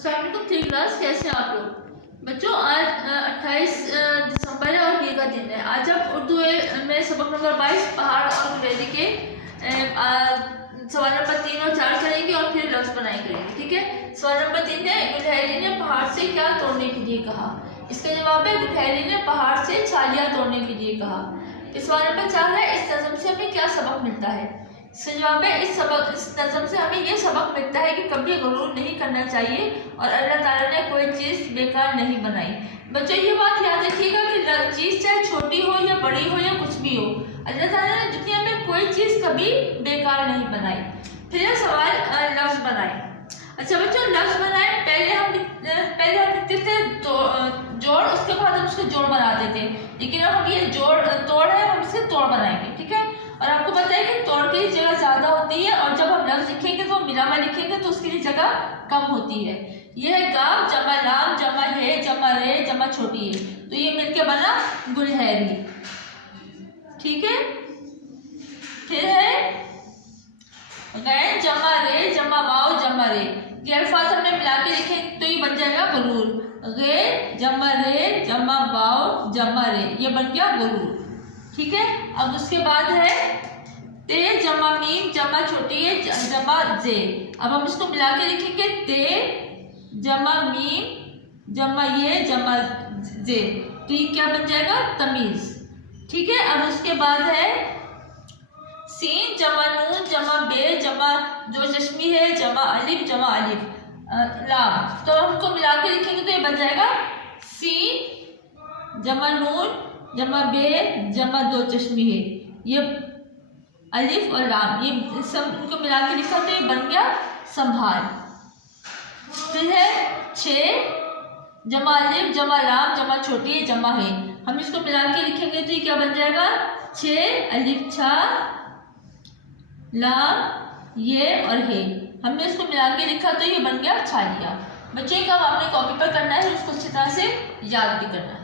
अस्सलामुअलैकुम three class, कैसे हैं आप लोग बच्चों। आज 28 दिसंबर है और ये का दिन है। आज आप उर्दू में सबक नंबर 22 पहाड़ और गुलेरी के सवाल नंबर 3 और 4 करेंगे और फिर लफ्ज़ बनाए करेंगे। ठीक है। सवाल नंबर 3 है, गुलहैरी ने पहाड़ से क्या तोड़ने के लिए कहा। इसका जवाब है, गुलहैरी ने पहाड़ से छालियाँ तोड़ने के लिए कहा। सवाल नंबर 4 है, इस नज़म से हमें क्या सबक मिलता है। इसका जवाब है, इस नज़म से हमें यह सबक मिलता है कि कभी गुरूर नहीं करना चाहिए और अल्लाह ताला ने कोई चीज़ बेकार नहीं बनाई। बच्चों ये बात याद रखिएगा कि चीज़ चाहे छोटी हो या बड़ी हो या कुछ भी हो, अल्लाह ताला ने दुनिया में कोई चीज़ कभी बेकार नहीं बनाई। फिर सवाल लफ्ज़ बनाए। अच्छा बच्चों, लफ्ज़ बनाए। पहले हम लिखते थे जोड़, उसके बाद हम उसके जोड़ बनाते थे, लेकिन अब हम ये तोड़ है, हम इसके तोड़ बनाएंगे। ठीक है। और आपको पता है कि तोड़ की जगह ज़्यादा होती है और जब हम लफ्ज़ लिखेंगे तो मिलामा लिखेंगे तो उसके लिए जगह कम होती है। यह है गाव जमा लाम जमा है जमा रे जमा छोटी है, तो ये मिलके बना गुलहैरी। ठीक है। फिर है गैन जमा रे जमा वाव जमा रे, ये अल्फाज हमने मिला के लिखे तो ये बन जाएगा गुरूर। गे जमा रे जमा वाव जमा रे, ये बन गया गुरूर। ठीक है। अब उसके बाद है ते जमा मीम जमा छोटी है जमा जे। अब हम इसको मिला के लिखेंगे ते जमा मीम जमा ये जमा जे, तो ये क्या बन जाएगा, तमीज। ठीक है। अब उसके बाद है सीन जमा नून जमा बे जमा जो चश्मी है जमा अलिफ जमा अलिफ लाम, तो हम उनको मिला के लिखेंगे तो ये बन जाएगा सीन जमा नून जमा बे जमा दो चश्मी है, ये अलिफ और लाम, ये सब इनको मिला के लिखा तो ये बन गया संभाल। फिर है 6 जमा अलिफ जमा लाम जमा छोटी है जमा है, हम इसको मिला के लिखेंगे तो ये क्या बन जाएगा, 6 अलिफ छा लाम ये और है, हमने इसको मिला के लिखा तो ये बन गया छालिया। बच्चों का काम आपने कॉपी पर करना है, उसको अच्छी तरह से याद भी करना है।